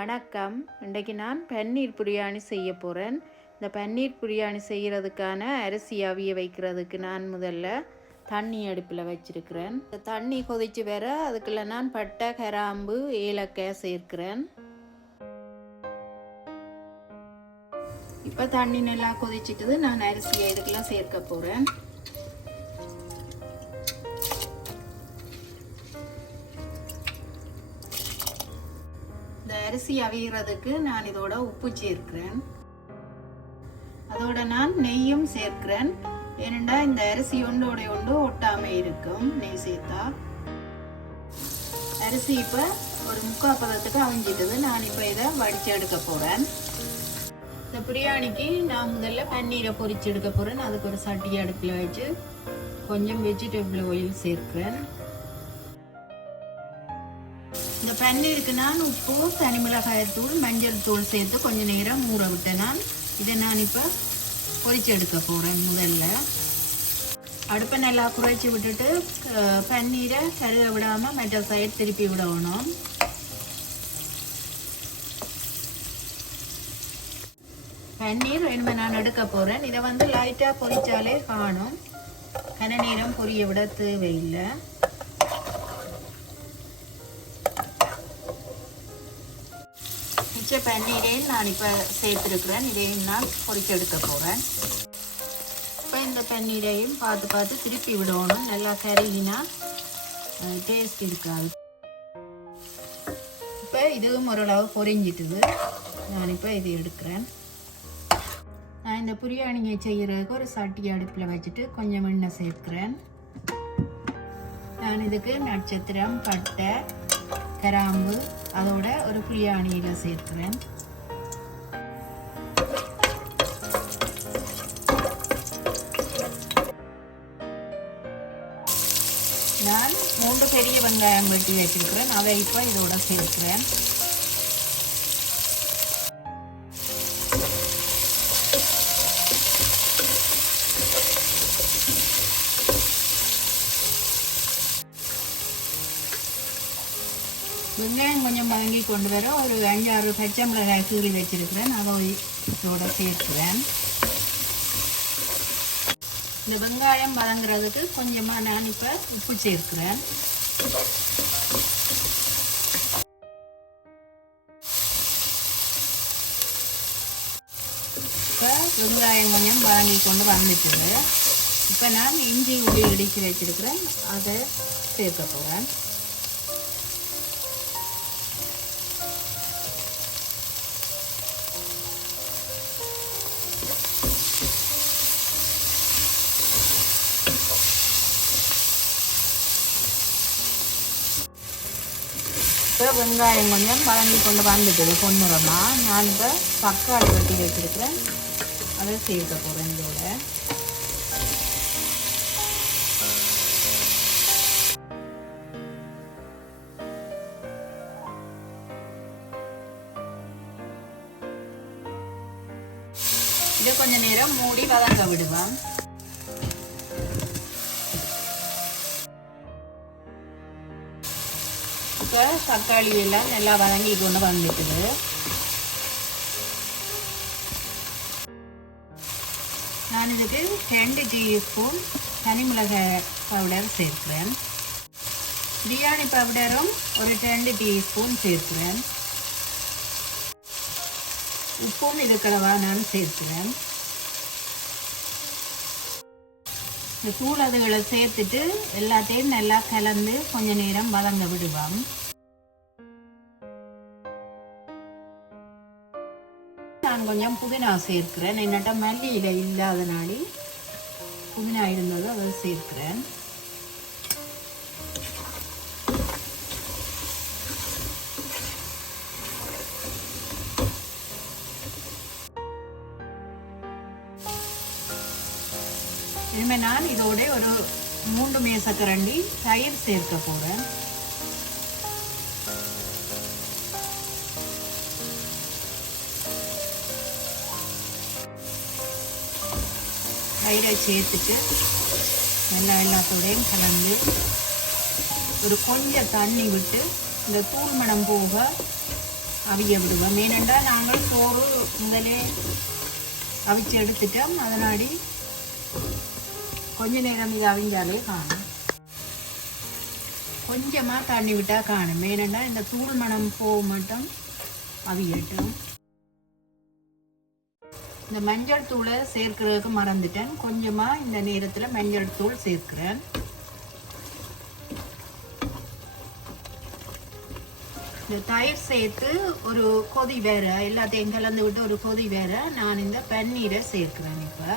வணக்கம். இன்றைக்கு நான் பன்னீர் பிரியாணி செய்ய போகிறேன். இந்த பன்னீர் பிரியாணி செய்கிறதுக்கான அரிசி அவிய வைக்கிறதுக்கு நான் முதல்ல தண்ணி அடுப்பில் வச்சிருக்கிறேன். இந்த தண்ணி கொதித்து வர அதுக்குள்ள நான் பட்டை, கிராம்பு, ஏலக்காய் சேர்க்கிறேன். இப்போ தண்ணி நல்லா கொதிச்சிட்டது. நான் அரிசியை இதுக்கெல்லாம் சேர்க்க போகிறேன். இந்த அரிசி அவிகிறதுக்கு நான் இதோட உப்பு சேர்க்கிறேன். அதோட நான் நெய்யும் சேர்க்கிறேன். ஏனெண்டா இந்த அரிசி ஒன்றோட ஒன்று ஒட்டாமல் இருக்கும் நெய் சேர்த்தா. அரிசி இப்போ ஒரு 3/4 பதத்துக்கு அவிஞ்சிட்டது. நான் இப்போ இதை வடித்து எடுக்க போகிறேன். இந்த பிரியாணிக்கு நான் முதல்ல பன்னீரை பொரிச்சு எடுக்க போகிறேன். அதுக்கு ஒரு சட்டி அடுப்பில் வச்சு கொஞ்சம் வெஜிடபிள் ஆயில் சேர்க்கிறேன். இந்த பன்னீருக்கு நான் உப்பு, தனி மிளகாய் தூள், மஞ்சள் தூள் சேர்த்து கொஞ்சம் நேரம் ஊற விட்டேன். இதை நான் இப்போ பொரிச்சு எடுக்க போகிறேன். முதல்ல அடுப்பை நல்லா குறைச்சி விட்டுட்டு பன்னீரை கருக விடாமல் மற்ற சைடு திருப்பி விடணும். பன்னீர் இனிமேல் நான் எடுக்க போகிறேன். இதை லைட்டாக பொரிச்சாலே காணும். கன நேரம் பொரிய விட தேவையில்லை. மிச்ச பன்னீரையும் நான் இப்போ சேர்த்துருக்குறேன். இதையும் நான் பொரிச்சு எடுக்க போகிறேன். இப்போ இந்த பன்னீரையும் பார்த்து திருப்பி விடணும். நல்லா கருகினா டேஸ்ட் இருக்காது. இப்போ இதுவும் ஓரளவு பொரிஞ்சிட்டுது. நான் இப்போ இது எடுக்கிறேன். நான் இந்த பிரியாணியை செய்கிறதுக்கு ஒரு சட்டி அடுப்பில் வச்சுட்டு கொஞ்சம் எண்ணெய் சேர்க்கிறேன். நான் இதுக்கு நட்சத்திரம், பட்டை, கிராம்பு அதோட ஒரு பிரியாணியில் சேர்க்கிறேன். நான் 3 பெரிய வெங்காயம் வெட்டி வச்சிருக்கிறேன். அதை இப்போ இதோட சேர்க்கிறேன். வெங்காயம் கொஞ்சம் வதங்கி கொண்டு வர ஒரு 5-6 பச்சை மிளகாய் கீறி வச்சிருக்கிறேன். அதை இதோட சேர்க்கிறேன். இந்த வெங்காயம் வதங்குறதுக்கு கொஞ்சமாக நான் இப்போ உப்பு சேர்க்கிறேன். இப்போ வெங்காயம் கொஞ்சம் வதங்கி கொண்டு வந்துட்டுது. இப்போ நான் இஞ்சி உள்ளி இடித்து வச்சிருக்கிறேன். அதை சேர்க்க போகிறேன். இப்போ வெங்காயம் கொஞ்சம் வதங்கி கொண்டு வந்துட்டுது பொன்னிறமாக. நான் இப்போ தக்காளி வெட்டி வச்சிருக்கிறேன். அதை சேர்க்க போகிறேன். இதோட இதை கொஞ்ச நேரம் மூடி வதங்க விடுவேன். இப்போ தக்காளி எல்லாம் நல்லா வதங்கி கொண்டு வந்துட்டுது. நான் இதுக்கு 2 டீஸ்பூன் தனி மிளகாய் பவுடர் சேர்க்கிறேன். பிரியாணி பவுடரும் ஒரு 2 டீஸ்பூன் சேர்க்கிறேன். உப்பும் இதுக்களவா நான் சேர்க்கிறேன். இந்த தூள் அதுகளை சேர்த்துட்டு எல்லாத்தையும் நல்லா கலந்து கொஞ்ச நேரம் வதங்க விடுவோம். நான் கொஞ்சம் புதினா சேர்க்கிறேன். என்னட்ட மல்லியில இல்லாதனால புதினா இருந்தது அதை சேர்க்கிறேன். இனிமேல் நான் இதோட ஒரு 3 மேசக்கரண்டி தயிர் சேர்க்க போகிறேன். தயிரை சேர்த்துட்டு நல்லா எல்லாத்தோடையும் கலந்து ஒரு கொஞ்சம் தண்ணி விட்டு இந்த தூள் மணம் போக அவிய விடுவோம். ஏனென்றால் நாங்கள் சோறு முதலே அவிச்சு எடுத்துட்டோம். அதனாடி கொஞ்ச நேரம் இது அவிஞ்சாலே காணும். கொஞ்சமாக தண்ணி விட்டால் காணும். ஏனென்றால் இந்த தூள் மணம் போக மட்டும் அவியட்டும். இந்த மஞ்சள் தூளை சேர்க்கிறதுக்கு மறந்துட்டேன். கொஞ்சமாக இந்த நேரத்தில் மஞ்சள் தூள் சேர்க்கிறேன். இந்த தயிர் சேர்த்து ஒரு கொதி வேற எல்லாத்தையும் கலந்து விட்டு ஒரு கொதி வேற நான் இந்த பன்னீரை சேர்க்கிறேன். இப்போ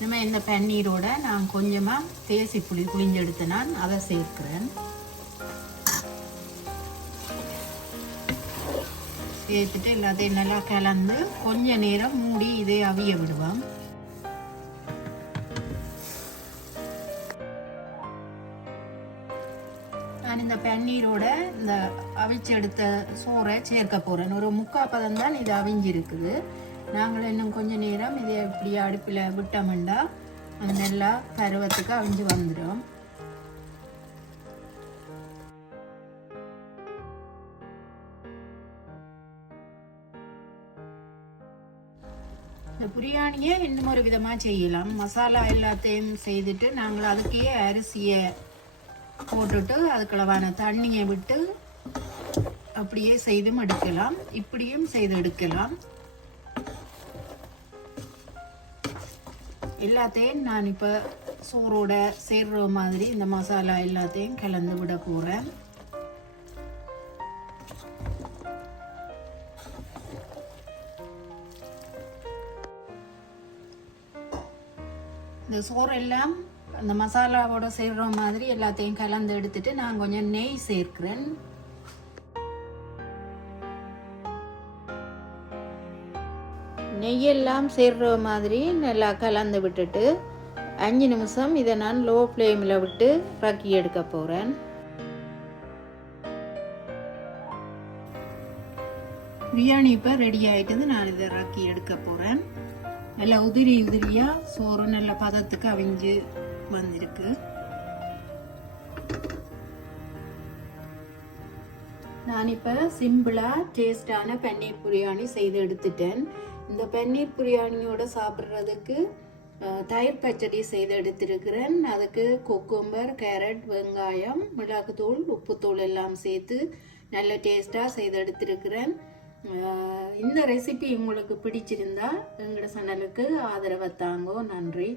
நம்ம இந்த பன்னீரோட நான் கொஞ்சமாக தேசி புளி புளிஞ்செடுத்து நான் அதை சேர்க்கிறேன். சேர்த்துட்டு எல்லாத்தையும் நல்லா கலந்து கொஞ்ச நேரம் மூடி இதை அவிய விடுவோம். நான் இந்த பன்னீரோட இந்த அவிச்செடுத்த சோறை சேர்க்க போகிறேன். ஒரு 3/4 பதம் தான் இது அவிஞ்சிருக்குது. நாங்கள் இன்னும் கொஞ்ச நேரம் இதை இப்படி அடுப்பில் விட்டோம்னா அது நல்லா பருவத்துக்கு அவிஞ்சு வந்துடும். இந்த பிரியாணியை இன்னும் ஒரு விதமாக செய்யலாம். மசாலா எல்லாத்தையும் செய்துட்டு நாங்கள் அதுக்கே அரிசியை போட்டுட்டு அதுக்குள்ளவான தண்ணியை விட்டு அப்படியே செய்தும் எடுக்கலாம். இப்படியும் செய்து எடுக்கலாம். எல்லாத்தையும் நான் இப்போ சோறோட சேர்ற மாதிரி இந்த மசாலா எல்லாத்தையும் கலந்து விட போகிறேன். இந்த சோறு எல்லாம் அந்த மசாலாவோட சேர்ற மாதிரி எல்லாத்தையும் கலந்து எடுத்துட்டு நான் கொஞ்சம் நெய் சேர்க்கிறேன். நெய்யெல்லாம் சேர்ற மாதிரி நல்லா கலந்து விட்டுட்டு 5 நிமிஷம் இதை நான் லோ ஃப்ளேமில் விட்டு ரக்கி எடுக்க போகிறேன். பிரியாணி இப்போ ரெடி ஆகிட்டது. நான் இதை ரக்கி எடுக்க போகிறேன். நல்லா உதிரி உதிரியாக சோறு நல்ல பதத்துக்கு அவிஞ்சு வந்திருக்கு. நான் இப்போ சிம்பிளாக டேஸ்டான பன்னீர் பிரியாணி செய்து எடுத்துட்டேன். இந்த பன்னீர் பிரியாணியோட சாப்பிட்றதுக்கு தயிர் பச்சடி செய்து எடுத்திருக்கிறேன். அதுக்கு குக்கும்பர், கேரட், வெங்காயம், மிளகுத்தூள், உப்புத்தூள் எல்லாம் சேர்த்து நல்ல டேஸ்டாக செய்து எடுத்திருக்கிறேன். இந்த ரெசிபி உங்களுக்கு பிடிச்சிருந்தா எங்களோட சேனலுக்கு ஆதரவை தாங்கோ. நன்றி.